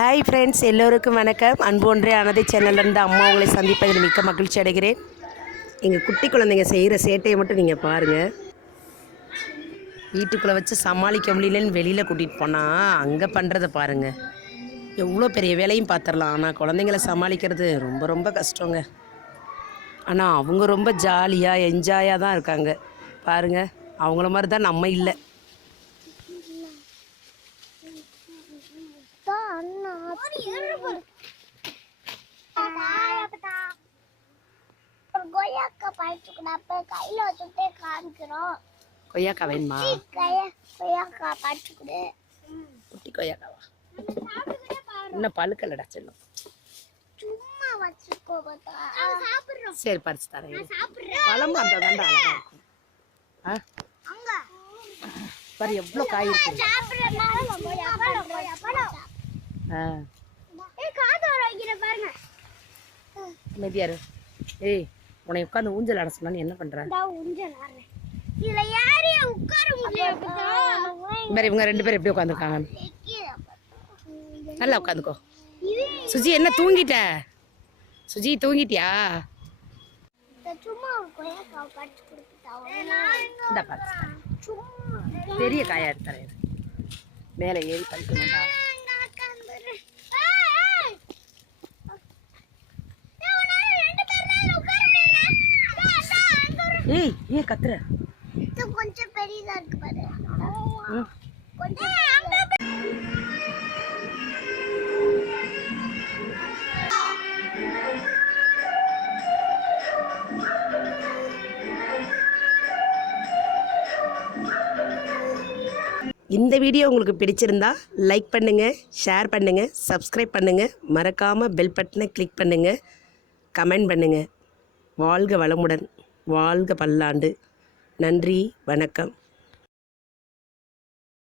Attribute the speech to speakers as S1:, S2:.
S1: Hi friends எல்லோருக்கும் வணக்கம். அன்போன்றே அனதை சேனல்லேருந்து அம்மா உங்களை சந்திப்பதில் மிக்க மகிழ்ச்சி அடைகிறேன். எங்கள் குட்டி குழந்தைங்க செய்கிற சேட்டையை மட்டும் நீங்கள் பாருங்கள் வீட்டுக்குள்ளே வச்சு சமாளிக்க முடியலன்னு வெளியில் கூட்டிகிட்டு போனால் அங்கே பண்ணுறதை பாருங்கள் எவ்வளோ பெரிய வேலையும் பார்த்துடலாம் ஆனால் குழந்தைங்கள சமாளிக்கிறது ரொம்ப ரொம்ப கஷ்டங்க. ஆனால் அவங்க ரொம்ப ஜாலியாக என்ஜாயாக தான் இருக்காங்க. பாருங்கள் அவங்கள மாதிரி தான் நம்ம இல்லை.
S2: கொய்யாக்கா பறிச்சுக்கிட்டப்ப கையில வச்சுட்டே காமிக்கிறோம்.
S1: கொய்யாக்கா வேணுமா?
S2: கைய கொய்யாக்கா பறிச்சுக்கிடு.
S1: குட்டி கொய்யாக்காவா? இன்னும் பழுக்கலடா செல்லம்.
S2: சும்மா வச்சுக்கோ பார்த்தா
S1: சரி பறிச்சு தரேன். பழம் அந்த தாண்டா அழகா இருக்கும். ஆ?
S2: அங்க.
S1: பாரு எவ்வளோ காய் இருக்கு. மெதியாரு ஏய் உன்னை உட்காந்து ஊஞ்சல் ஆட சொன்னா என்ன பண்ற?
S2: ஊஞ்சல் ஆடுறேன். இதுல யாரையும் உட்கார முடியல
S1: வேற இவங்க ரெண்டு பேரும் எப்படி உட்காந்துருக்காங்க நல்லா உட்காந்துக்கோ. சுஜி என்ன தூங்கிட்ட? சுஜி தூங்கிட்டியா? பெரிய காயா எடுத்து தரேன் இரு. மேலே ஏறி பறிக்கணும்டா. ஏய் ஏன் கத்துற?
S2: கொஞ்சம் பெரியதா இருக்கு பாரு. கொஞ்சம்
S1: இந்த வீடியோ உங்களுக்கு பிடிச்சிருந்தா லைக் பண்ணுங்கள் ஷேர் பண்ணுங்கள் சப்ஸ்கிரைப் பண்ணுங்கள் மறக்காமல் பெல் பட்டனை கிளிக் பண்ணுங்கள் கமெண்ட் பண்ணுங்கள் வாழ்க வளமுடன். வாழ்க பல்லாண்டு. நன்றி வணக்கம்.